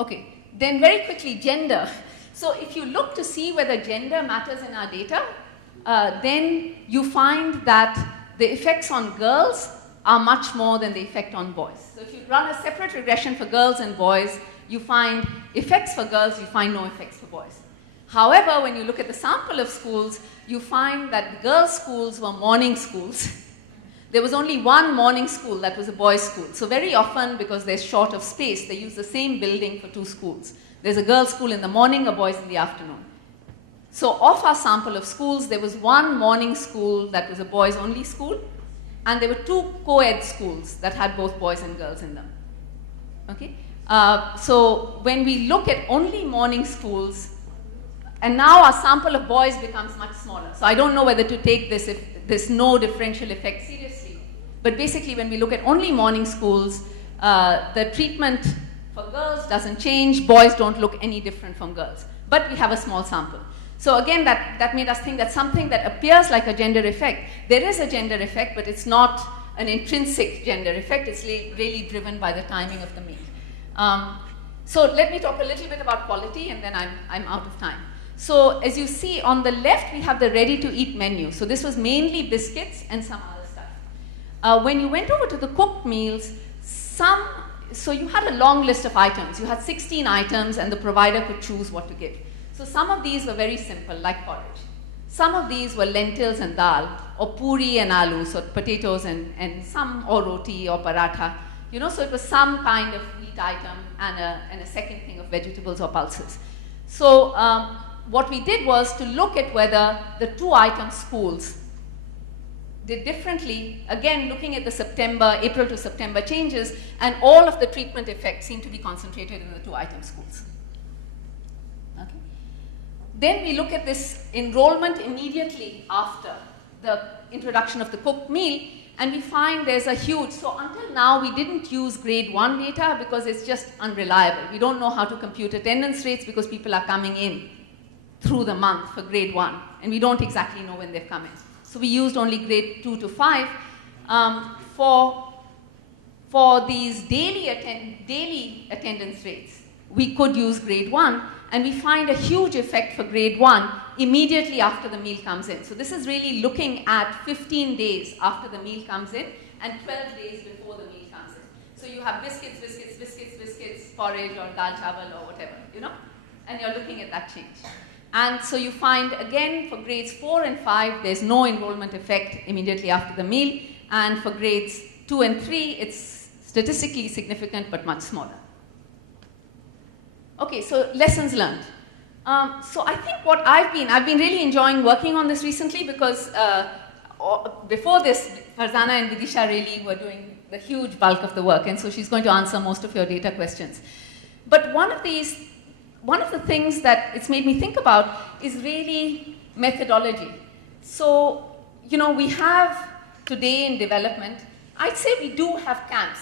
Okay, then very quickly, gender. So if you look to see whether gender matters in our data, then you find that the effects on girls are much more than the effect on boys. So if you run a separate regression for girls and boys, you find effects for girls, you find no effects for boys. However, when you look at the sample of schools, you find that the girls' schools were morning schools. There was only one morning school that was a boys' school. So very often, because they're short of space, they use the same building for two schools. There's a girls' school in the morning, a boys' in the afternoon. So of our sample of schools, there was one morning school that was a boys-only school, and there were two co-ed schools that had both boys and girls in them. Okay? So when we look at only morning schools, and now our sample of boys becomes much smaller. So I don't know whether to take this if there's no differential effect seriously. But basically, when we look at only morning schools, the treatment for girls doesn't change. Boys don't look any different from girls. But we have a small sample. So again, that made us think that something that appears like a gender effect, there is a gender effect, but it's not an intrinsic gender effect. It's really driven by the timing of the meal. So let me talk a little bit about quality, and then I'm out of time. So as you see on the left, we have the ready-to-eat menu. So this was mainly biscuits and some other stuff. When you went over to the cooked meals, so you had a long list of items. You had 16 items, and the provider could choose what to give. So some of these were very simple, like porridge. Some of these were lentils and dal, or puri and aloo, so potatoes and some, or roti or paratha. You know, so it was some kind of wheat item and a second thing of vegetables or pulses. So what we did was to look at whether the two item schools did differently, again looking at the April to September changes, and all of the treatment effects seem to be concentrated in the two item schools. Okay. Then we look at this enrollment immediately after the introduction of the cooked meal, and we find there's a huge, so until now we didn't use grade 1 data because it's just unreliable. We don't know how to compute attendance rates because people are coming in through the month for grade 1, and we don't exactly know when they've come in. So we used only grade 2 to 5. For these daily attendance rates, we could use grade 1, and we find a huge effect for grade 1 immediately after the meal comes in. So this is really looking at 15 days after the meal comes in and 12 days before the meal comes in. So you have biscuits, porridge or dal chawal or whatever, you know, and you're looking at that change. And so you find, again, for grades 4 and 5, there's no enrollment effect immediately after the meal. And for grades 2 and 3, it's statistically significant, but much smaller. Okay, so lessons learned. So I think what I've been really enjoying working on this recently because before this, Farzana and Vidisha really were doing the huge bulk of the work. And so she's going to answer most of your data questions. But one of the things that it's made me think about is really methodology. So, you know, we have today in development, I'd say we do have camps.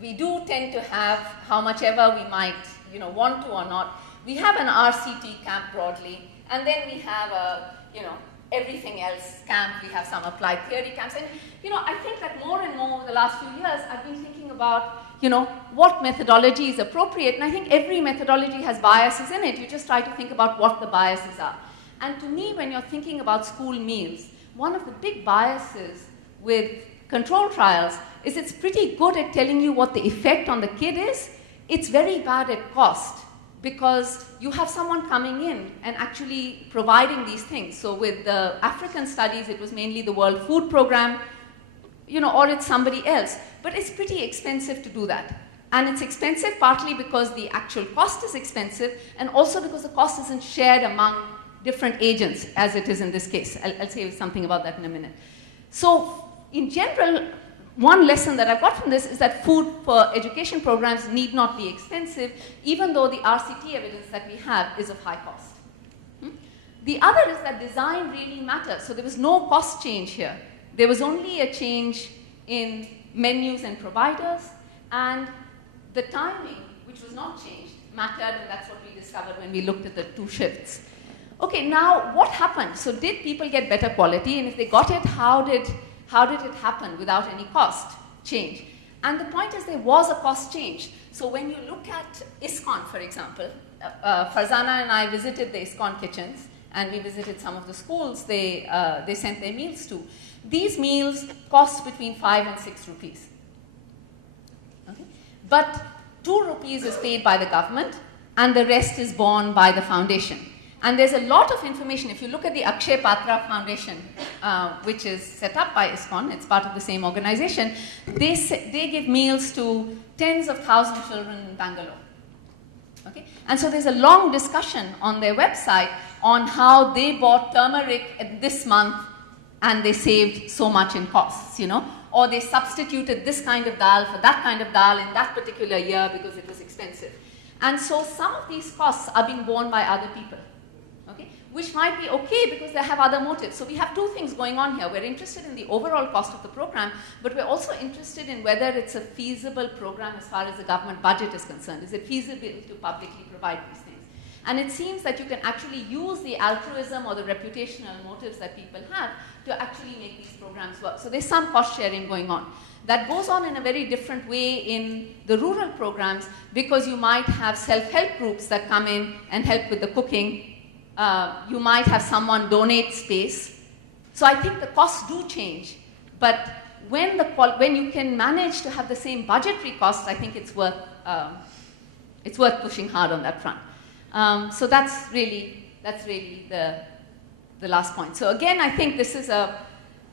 We do tend to have how much ever we might, you know, want to or not. We have an RCT camp broadly, and then we have a, you know, everything else camp. We have some applied theory camps. And, you know, I think that more and more over the last few years, I've been thinking about, you know, what methodology is appropriate. And I think every methodology has biases in it. You just try to think about what the biases are. And to me, when you're thinking about school meals, one of the big biases with control trials is it's pretty good at telling you what the effect on the kid is. It's very bad at cost because you have someone coming in and actually providing these things. So with the African studies, it was mainly the World Food Program, you know, or it's somebody else. But it's pretty expensive to do that. And it's expensive partly because the actual cost is expensive, and also because the cost isn't shared among different agents, as it is in this case. I'll say something about that in a minute. So in general, one lesson that I've got from this is that food for education programs need not be expensive, even though the RCT evidence that we have is of high cost. The other is that design really matters. So there was no cost change here. There was only a change in menus and providers, and the timing, which was not changed, mattered, and that's what we discovered when we looked at the two shifts. Okay, now what happened? So did people get better quality? And if they got it, how did it happen without any cost change? And the point is there was a cost change. So when you look at ISKCON, for example, Farzana and I visited the ISKCON kitchens, and we visited some of the schools they sent their meals to. These meals cost between 5 and 6 rupees. Okay? But 2 rupees is paid by the government, and the rest is borne by the foundation. And there's a lot of information. If you look at the Akshay Patra Foundation, which is set up by ISKCON, it's part of the same organization, they give meals to tens of thousands of children in Bangalore. Okay? And so there's a long discussion on their website on how they bought turmeric this month and they saved so much in costs, you know, or they substituted this kind of dal for that kind of dal in that particular year because it was expensive. And so some of these costs are being borne by other people, okay, which might be okay because they have other motives. So we have 2 things going on here. We're interested in the overall cost of the program, but we're also interested in whether it's a feasible program as far as the government budget is concerned. Is it feasible to publicly provide these things? And it seems that you can actually use the altruism or the reputational motives that people have to actually make these programs work. So there's some cost sharing going on. That goes on in a very different way in the rural programs because you might have self-help groups that come in and help with the cooking. You might have someone donate space. So I think the costs do change. But when you can manage to have the same budgetary costs, I think it's worth pushing hard on that front. So that's really the last point. So again, I think this is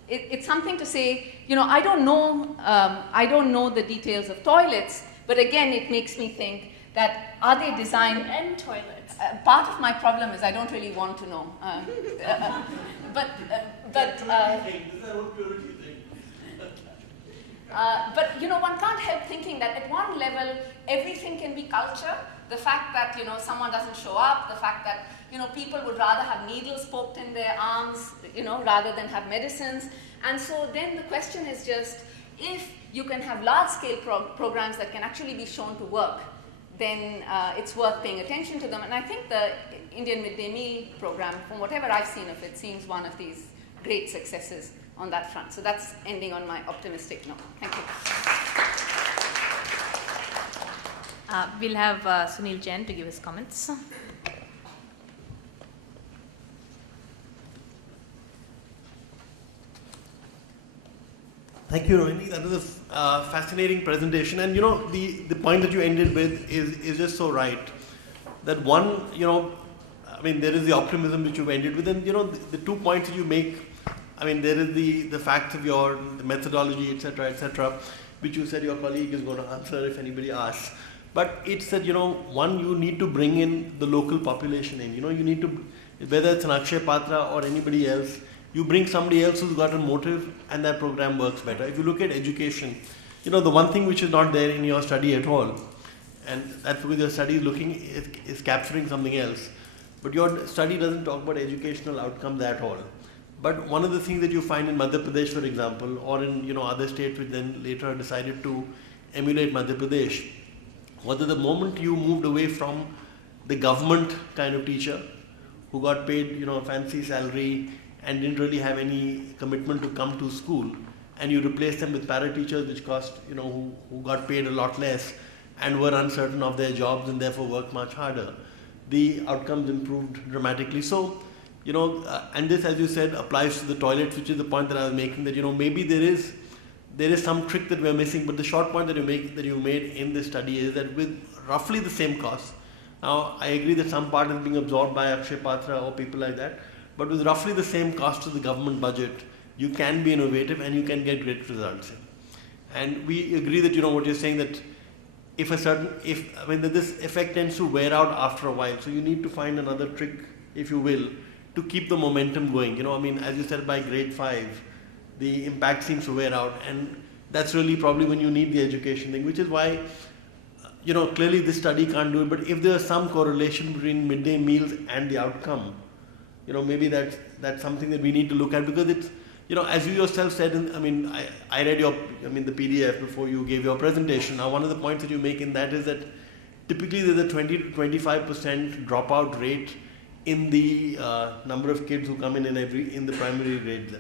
it's something to say, you know, I don't know the details of toilets, but again, it makes me think that are they designed and toilets? Part of my problem is I don't really want to know. But you know, one can't help thinking that at one level, everything can be culture. The fact that, you know, someone doesn't show up, the fact that, you know, people would rather have needles poked in their arms, you know, rather than have medicines. And so then the question is just, if you can have large-scale programs that can actually be shown to work, then it's worth paying attention to them. And I think the Indian Midday Meal program, from whatever I've seen of it, seems one of these great successes on that front. So that's ending on my optimistic note. Thank you. We'll have Sunil Jain to give his comments. Thank you, Rohini. That was a fascinating presentation. And, you know, the point that you ended with is just so right. That one, you know, I mean, there is the optimism which you ended with. And, you know, the 2 points that you make, I mean, there is the facts of the methodology, etc., which you said your colleague is going to answer if anybody asks. But it's that, you know, one, you need to bring in the local population in. You know, you need to, whether it's an Akshay Patra or anybody else, you bring somebody else who's got a motive and that program works better. If you look at education, you know, the one thing which is not there in your study at all, and that's because your study is capturing something else, but your study doesn't talk about educational outcomes at all. But one of the things that you find in Madhya Pradesh, for example, or in, you know, other states which then later decided to emulate Madhya Pradesh, was that the moment you moved away from the government kind of teacher who got paid, you know, a fancy salary and didn't really have any commitment to come to school, and you replaced them with para teachers which cost, you know, who got paid a lot less and were uncertain of their jobs and therefore worked much harder, the outcomes improved dramatically. So, you know, and this, as you said, applies to the toilets, which is the point that I was making, that, you know, maybe there is some trick that we're missing, but the short point that you made in this study is that with roughly the same cost, now I agree that some part is being absorbed by Akshay Patra or people like that, but with roughly the same cost to the government budget, you can be innovative and you can get great results. And we agree that, you know, what you're saying, that that this effect tends to wear out after a while, so you need to find another trick, if you will, to keep the momentum going. You know, I mean, as you said, by grade 5, the impact seems to wear out, and that's really probably when you need the education thing, which is why, you know, clearly this study can't do it, but if there's some correlation between midday meals and the outcome, you know, maybe that's something that we need to look at, because it's, you know, as you yourself said, I read the PDF before you gave your presentation. Now, one of the points that you make in that is that typically there's a 20 to 25% dropout rate in the number of kids who come in the primary grades.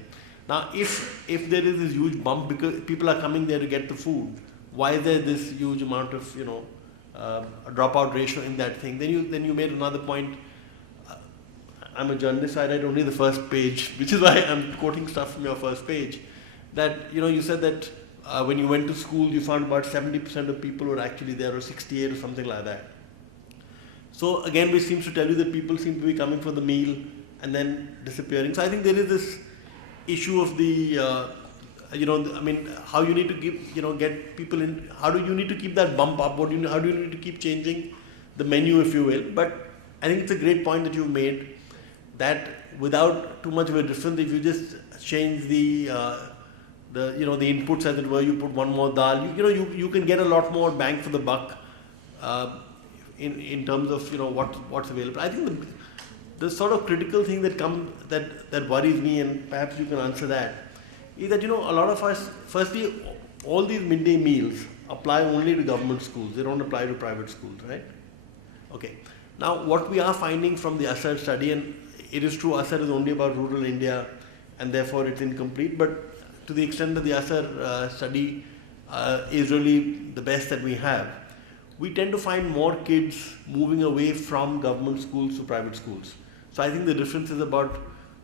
Now, if there is this huge bump because people are coming there to get the food, why is there this huge amount of, a dropout ratio in that thing? Then you made another point. I'm a journalist, I read only the first page, which is why I'm quoting stuff from your first page. That, you said that when you went to school, you found about 70% of people were actually there, or 68 or something like that. So again, which seems to tell you that people seem to be coming for the meal and then disappearing. So I think there is this issue of the, how you need to get people in, how do you need to keep that bump up, how do you need to keep changing the menu, if you will. But I think it's a great point that you've made, that without too much of a difference, if you just change the inputs, as it were, you put one more dal, you can get a lot more bang for the buck in terms of what's available. I think the sort of critical thing that worries me, and perhaps you can answer that, is that a lot of us, firstly, all these midday meals apply only to government schools. They don't apply to private schools, right? Okay. Now, what we are finding from the ASAR study, and it is true, ASAR is only about rural India, and therefore it's incomplete, but to the extent that the ASAR study is really the best that we have, we tend to find more kids moving away from government schools to private schools. So I think the difference is about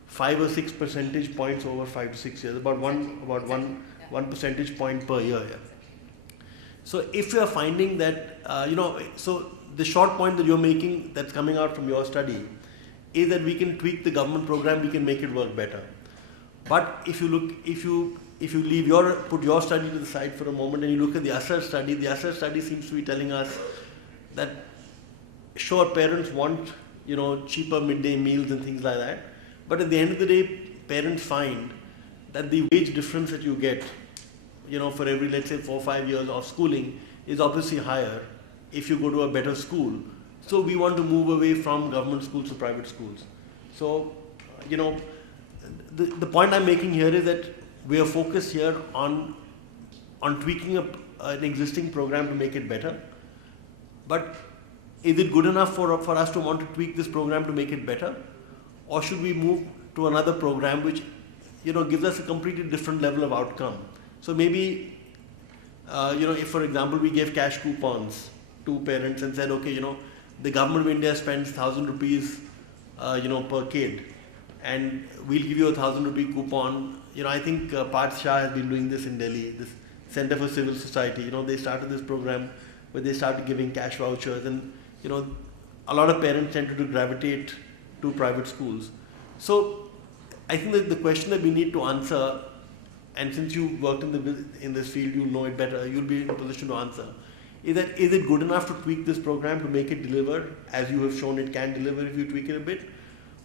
5 or 6 percentage points over 5 to 6 years, about one percentage point per year. Yeah. So if you are finding that, so the short point that you're making that's coming out from your study is that we can tweak the government program, we can make it work better. But if you put your study to the side for a moment and you look at the ASAR study seems to be telling us that sure, parents want cheaper midday meals and things like that, but at the end of the day, parents find that the wage difference that you get for every, let's say, 4 or 5 years of schooling is obviously higher if you go to a better school. So we want to move away from government schools to private schools. So the point I'm making here is that we are focused here on tweaking an existing program to make it better. But is it good enough for us to want to tweak this program to make it better? Or should we move to another program which gives us a completely different level of outcome? So maybe, if for example we gave cash coupons to parents and said, okay, the government of India spends 1,000 rupees, per kid, and we'll give you a 1,000 rupee coupon. I think Parth Shah has been doing this in Delhi, this Center for Civil Society. They started this program where they started giving cash vouchers, and a lot of parents tend to gravitate to private schools. So I think that the question that we need to answer, and since you worked in this field, you'll know it better, you'll be in a position to answer, is it good enough to tweak this program to make it deliver as you have shown it can deliver if you tweak it a bit?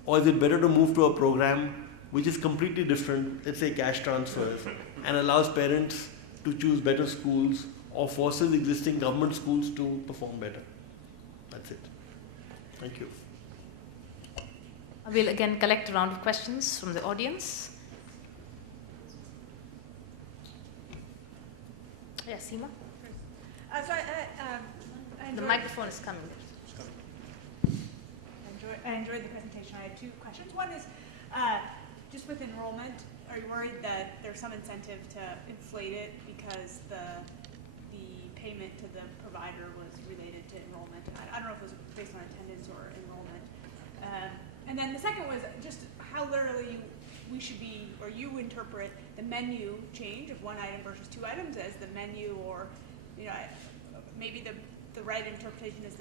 Or is it better to move to a program which is completely different, let's say cash transfers, and allows parents to choose better schools or forces existing government schools to perform better? That's it. Thank you. We'll again collect a round of questions from the audience. Yes, Seema? The microphone is coming. I enjoyed the presentation. I had 2 questions. One is, just with enrollment, are you worried that there's some incentive to inflate it because the payment to the provider was related to enrollment? I don't know if it was based on attendance or enrollment. And then the second was just how literally we should be, or you interpret the menu change of 1 item versus 2 items as the menu, or maybe the right interpretation is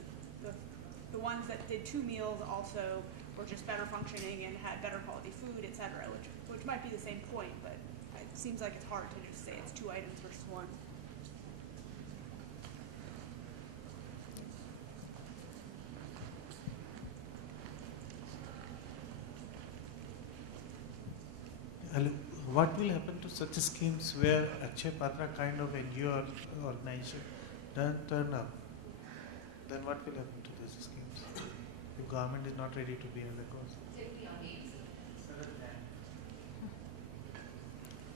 the ones that did 2 meals also were just better functioning and had better quality food, et cetera, which might be the same point, but it seems like it's hard to just say it's 2 items versus 1. What will happen to such schemes where Akshaya Patra kind of NGO organization doesn't turn up? Then what will happen to these schemes if government is not ready to bear the cost?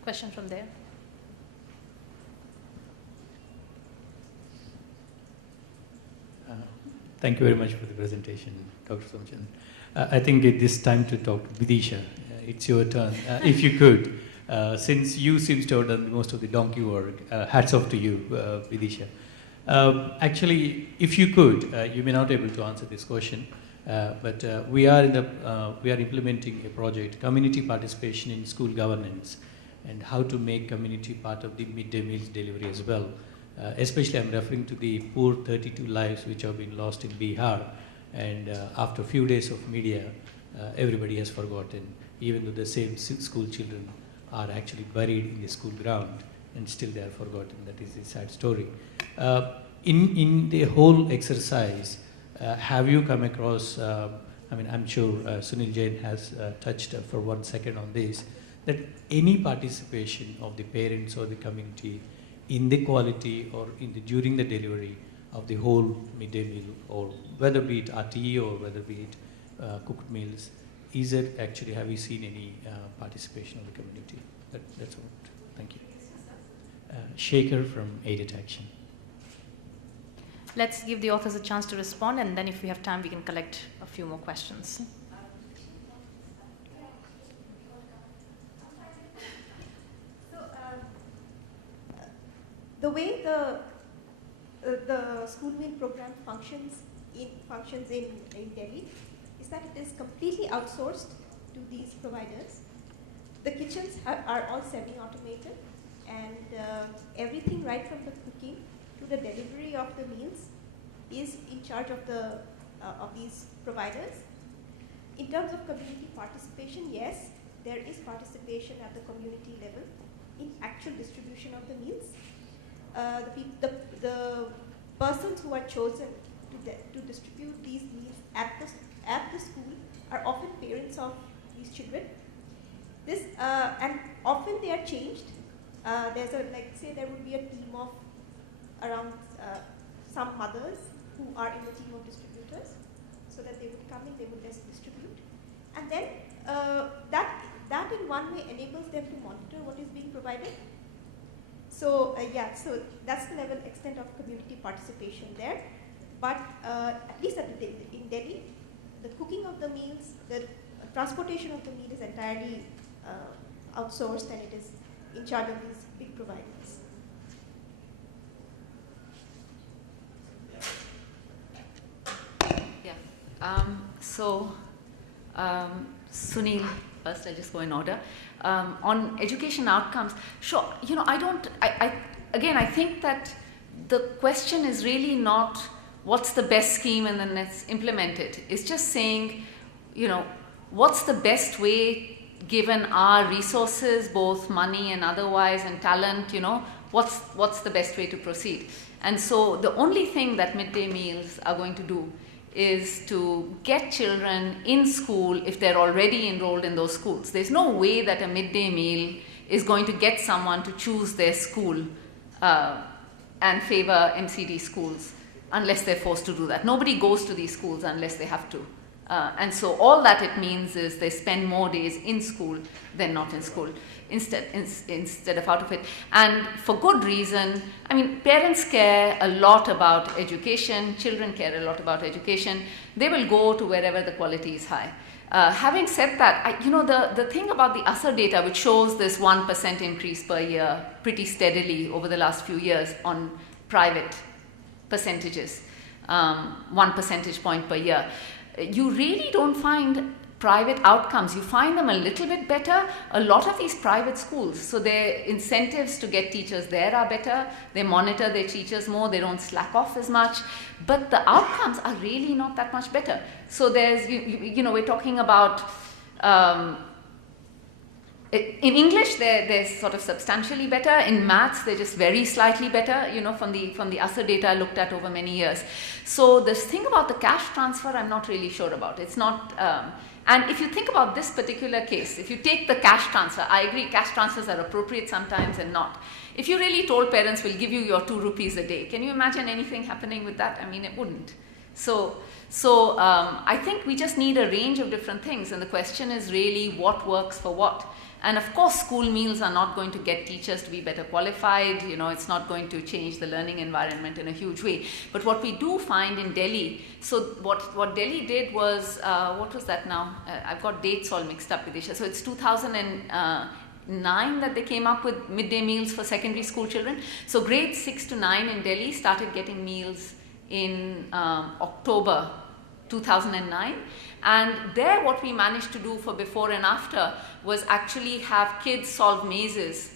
Question from there. Thank you very much for the presentation, Dr. Somchand. I think it is time to talk to Vidisha. It's your turn. If you could, Since you seems to have done most of the donkey work, hats off to you, Vidisha. Actually, if you could, you may not be able to answer this question, but we are implementing a project, community participation in school governance, and how to make community part of the midday meals delivery as well. Especially, I'm referring to the poor 32 lives which have been lost in Bihar, and after a few days of media, everybody has forgotten, even though the same school children are actually buried in the school ground, and still they are forgotten. That is a sad story. In the whole exercise, have you come across, I mean, I'm sure Sunil Jain has touched for 1 second on this, that any participation of the parents or the community in the quality or during the delivery of the whole midday meal, or whether be it RTE or whether be it cooked meals, is it actually, have you seen any participation of the community? That's all. Thank you. Shaker from Aided Action. Let's give the authors a chance to respond, and then if we have time, we can collect a few more questions. So, the way the school meal program functions in Delhi is that it is completely outsourced to these providers. The kitchens are all semi-automated, and everything right from the cooking to the delivery of the meals is in charge of these providers. In terms of community participation, yes, there is participation at the community level in actual distribution of the meals. The persons who are chosen to distribute these meals at the school are often parents of these children. This and often they are changed. There's say there would be a team of around some mothers who are in the team of distributors, so that they would come in, they would distribute, and then that in one way enables them to monitor what is being provided. So so that's the extent of community participation there. But at least in Delhi, the cooking of the meals, the transportation of the meal is entirely outsourced, and it is in charge of these big providers. Sunil, first I'll just go in order. On education outcomes, sure, I think that the question is really not what's the best scheme and then let's implement it. It's just saying, what's the best way, given our resources, both money and otherwise, and talent, what's the best way to proceed? And so the only thing that midday meals are going to do is to get children in school if they're already enrolled in those schools. There's no way that a midday meal is going to get someone to choose their school and favor MCD schools unless they're forced to do that. Nobody goes to these schools unless they have to. And so all that it means is they spend more days in school than not in school, instead of out of it. And for good reason. I mean, parents care a lot about education, children care a lot about education. They will go to wherever the quality is high. Having said that, the thing about the ASER data, which shows this 1% increase per year pretty steadily over the last few years on private percentages, 1 percentage point per year, you really don't find private outcomes. You find them a little bit better. A lot of these private schools, so their incentives to get teachers there are better. They monitor their teachers more. They don't slack off as much. But the outcomes are really not that much better. So there's, we're talking about, in English, they're sort of substantially better. In maths, they're just very slightly better, from the ASER data looked at over many years. So this thing about the cash transfer, I'm not really sure about. It's not, and if you think about this particular case, if you take the cash transfer, I agree cash transfers are appropriate sometimes and not. If you really told parents, we'll give you your 2 rupees a day, can you imagine anything happening with that? I mean, it wouldn't. So I think we just need a range of different things, and the question is really what works for what. And of course, school meals are not going to get teachers to be better qualified. It's not going to change the learning environment in a huge way. But what we do find in Delhi, so what Delhi did was, what was that now? I've got dates all mixed up with Isha. So it's 2008 2009 that they came up with midday meals for secondary school children. So grades 6 to 9 in Delhi started getting meals in October 2009. And there what we managed to do for before and after was actually have kids solve mazes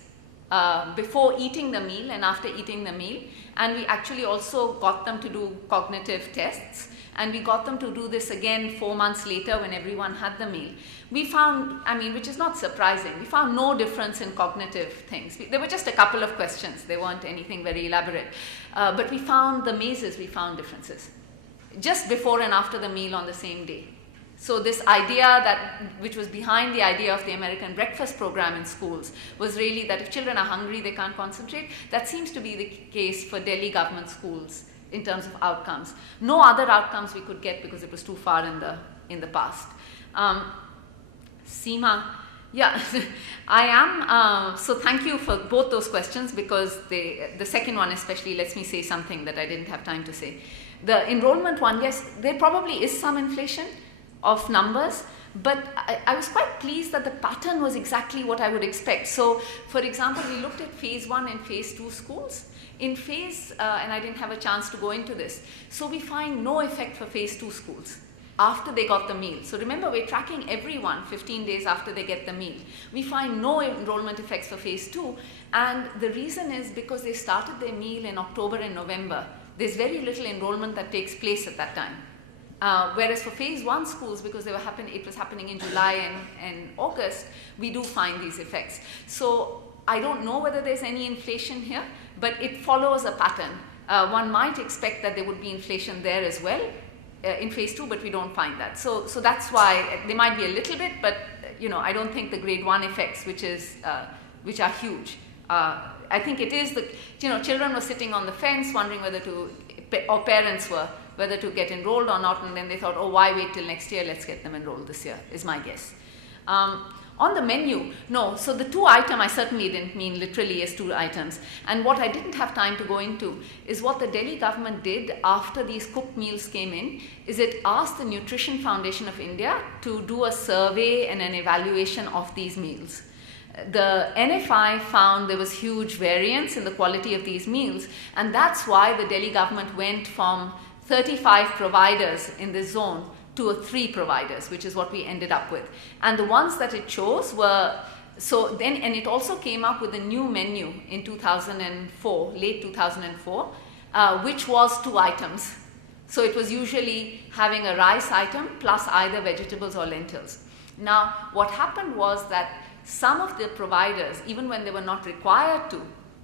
before eating the meal and after eating the meal. And we actually also got them to do cognitive tests. And we got them to do this again 4 months later when everyone had the meal. We found, I mean, which is not surprising, we found no difference in cognitive things. There were just a couple of questions. They weren't anything very elaborate. But we found the mazes, we found differences. Just before and after the meal on the same day. So this idea which was behind the idea of the American breakfast program in schools was really that if children are hungry, they can't concentrate. That seems to be the case for Delhi government schools in terms of outcomes. No other outcomes we could get because it was too far in the past. Seema, yeah, I am. So thank you for both those questions because the second one especially lets me say something that I didn't have time to say. The enrollment one, yes, there probably is some inflation of numbers, but I was quite pleased that the pattern was exactly what I would expect. So, for example, we looked at phase 1 and phase 2 schools. In phase, and I didn't have a chance to go into this, so we find no effect for phase 2 schools after they got the meal. So remember, we're tracking everyone 15 days after they get the meal. We find no enrollment effects for phase 2, and the reason is because they started their meal in October and November. There's very little enrollment that takes place at that time. Whereas for phase 1 schools, because it was happening in July and August, we do find these effects. So I don't know whether there's any inflation here, but it follows a pattern. One might expect that there would be inflation there as well in phase 2, but we don't find that. So that's why there might be a little bit, but I don't think the grade 1 effects, which are huge. I think it is children were sitting on the fence wondering whether to, or parents were, whether to get enrolled or not, and then they thought, oh, why wait till next year, let's get them enrolled this year, is my guess. On the menu, no, so the 2 item I certainly didn't mean literally as 2 items, and what I didn't have time to go into is what the Delhi government did after these cooked meals came in, is it asked the Nutrition Foundation of India to do a survey and an evaluation of these meals. The NFI found there was huge variance in the quality of these meals, and that's why the Delhi government went from 35 providers in this zone to 3 providers, which is what we ended up with. And the ones that it chose were, and it also came up with a new menu in 2004, late 2004, which was 2 items. So it was usually having a rice item plus either vegetables or lentils. Now, what happened was that some of the providers, even when they were not required to,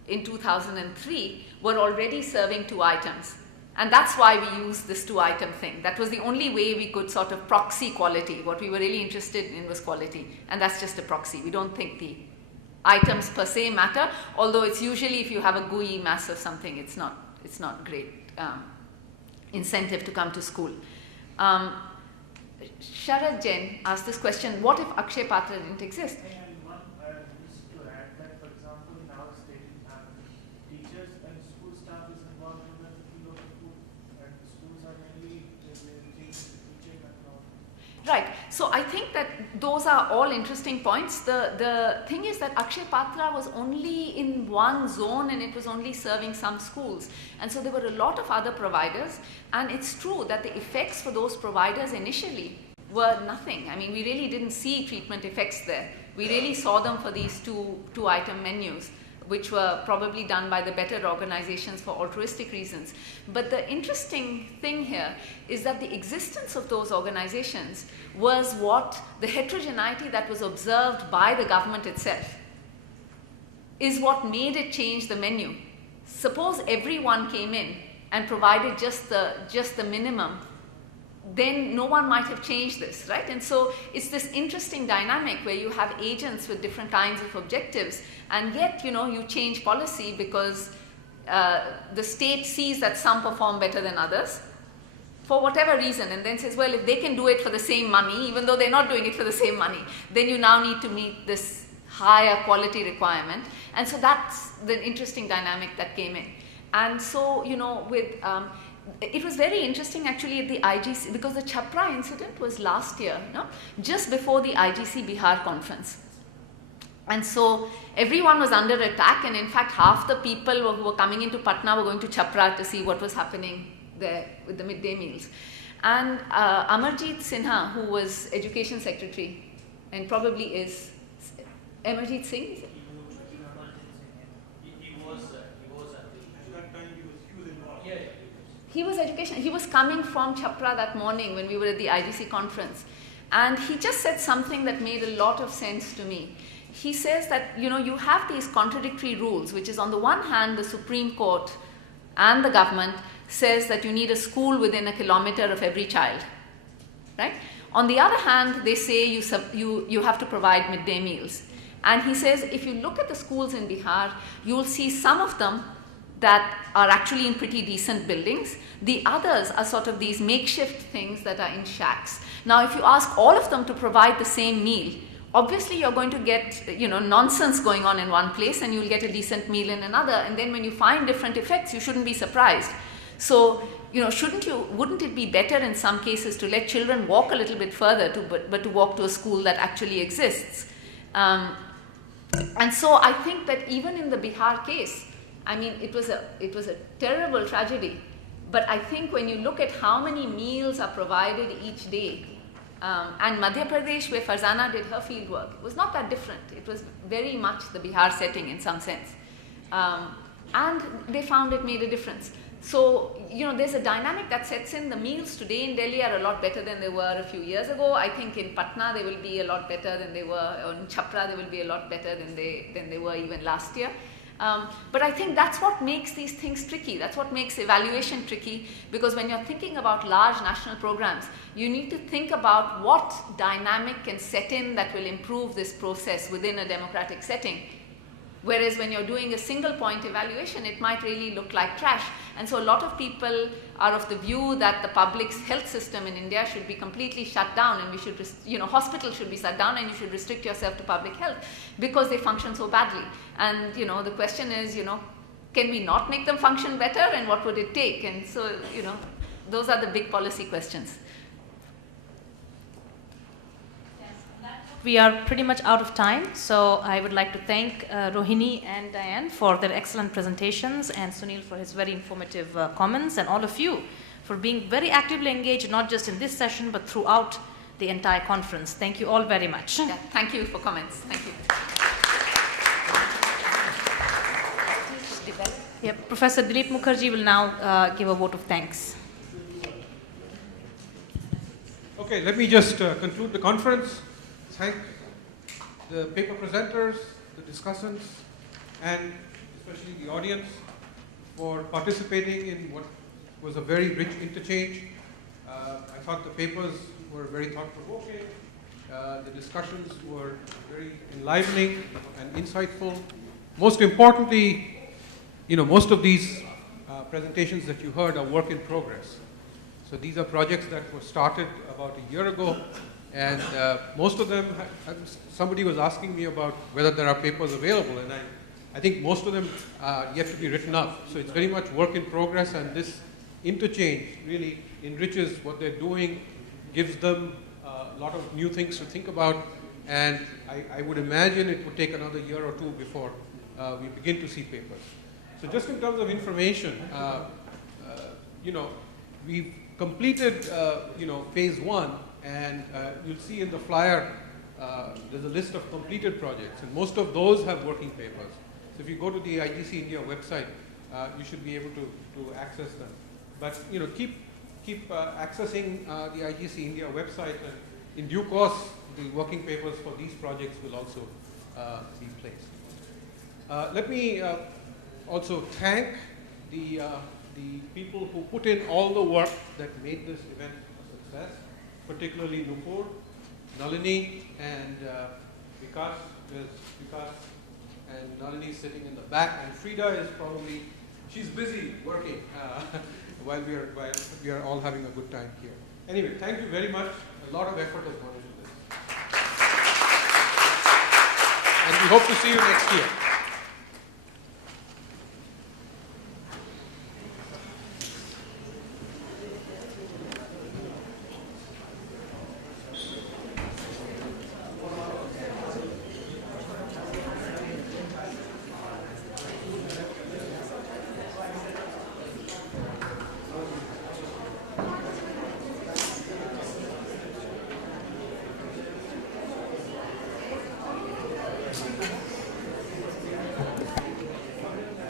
in 2003, were already serving 2 items. And that's why we used this 2 item thing. That was the only way we could sort of proxy quality. What we were really interested in was quality. And that's just a proxy. We don't think the items per se matter, although it's usually if you have a GUI mass or something, it's not great incentive to come to school. Sharad Jain asked this question, what if Akshay Patra didn't exist? Just to add that, for example, in our state, teachers and school staff is involved in the kilo of food, and schools are mainly teaching and all. Right. So I think that those are all interesting points. The thing is that Akshay Patra was only in one zone and it was only serving some schools. And so there were a lot of other providers. And it's true that the effects for those providers initially were nothing. I mean, we really didn't see treatment effects there. We really saw them for these two item menus, which were probably done by the better organizations for altruistic reasons. But the interesting thing here is that the existence of those organizations was what the heterogeneity that was observed by the government itself is what made it change the menu. Suppose everyone came in and provided just the minimum, then no one might have changed this, right? And so it's this interesting dynamic where you have agents with different kinds of objectives, and yet, you change policy because the state sees that some perform better than others for whatever reason, and then says, well, if they can do it for the same money, even though they're not doing it for the same money, then you now need to meet this higher quality requirement. And so that's the interesting dynamic that came in. And so, it was very interesting actually at the IGC, because the Chhapra incident was last year, just before the IGC Bihar conference. And so everyone was under attack, and in fact, half the people who were coming into Patna were going to Chhapra to see what was happening there with the midday meals. And Amarjit Sinha, who was Education Secretary, and probably is Amarjit Singh, is it? He was education. He was coming from Chhapra that morning when we were at the IGC conference, and he just said something that made a lot of sense to me. He says that, you know, you have these contradictory rules, which is on the one hand, the Supreme Court and the government says that you need a school within a kilometer of every child, right? On the other hand, they say you have to provide midday meals. And he says, if you look at the schools in Bihar, you will see some of them that are actually in pretty decent buildings. The others are sort of these makeshift things that are in shacks. Now, if you ask all of them to provide the same meal, obviously you're going to get, you know, nonsense going on in one place, and you'll get a decent meal in another. And then when you find different effects, you shouldn't be surprised. So, you know, wouldn't it be better in some cases to let children walk a little bit further, but to walk to a school that actually exists? And so I think that even in the Bihar case, I mean, it was a terrible tragedy. But I think when you look at how many meals are provided each day, and Madhya Pradesh, where Farzana did her field work, was not that different. It was very much the Bihar setting in some sense. And they found it made a difference. So, you know, there's a dynamic that sets in. The meals today in Delhi are a lot better than they were a few years ago. I think in Patna they will be a lot better than they were, or in Chhapra they will be a lot better than they were even last year. But I think that's what makes these things tricky. That's what makes evaluation tricky, because when you're thinking about large national programs, you need to think about what dynamic can set in that will improve this process within a democratic setting. Whereas when you're doing a single point evaluation, it might really look like trash. And so a lot of people are of the view that the public health system in India should be completely shut down, and we should, hospitals should be shut down, and you should restrict yourself to public health because they function so badly. And, you know, the question is, you know, can we not make them function better, and what would it take? And so, you know, those are the big policy questions. We are pretty much out of time, so I would like to thank Rohini and Diane for their excellent presentations, and Sunil for his very informative comments, and all of you for being very actively engaged, not just in this session, but throughout the entire conference. Thank you all very much. Yeah, thank you for comments. Thank you. Yeah, Professor Dilip Mukherjee will now give a vote of thanks. Okay, let me just conclude the conference. Thank the paper presenters, the discussants, and especially the audience for participating in what was a very rich interchange. I thought the papers were very thought-provoking. The discussions were very enlivening and insightful. Most importantly, you know, most of these presentations that you heard are work in progress. So these are projects that were started about a year ago. And most of them, somebody was asking me about whether there are papers available, and I think most of them are yet to be written up. So it's very much work in progress, and this interchange really enriches what they're doing, gives them a lot of new things to think about, and I would imagine it would take another year or two before we begin to see papers. So just in terms of information, you know, we've completed, you know, phase 1. And you'll see in the flyer, there's a list of completed projects, and most of those have working papers. So if you go to the IGC India website, you should be able to access them. But, you know, keep accessing the IGC India website, and in due course, the working papers for these projects will also be placed. Let me also thank the people who put in all the work that made this event a success, particularly Nupur, Nalini, and Vikas. There's Vikas and Nalini sitting in the back, and Frida is probably, she's busy working while we are all having a good time here. Anyway, thank you very much. A lot of effort has gone into this. And we hope to see you next year. Thank you.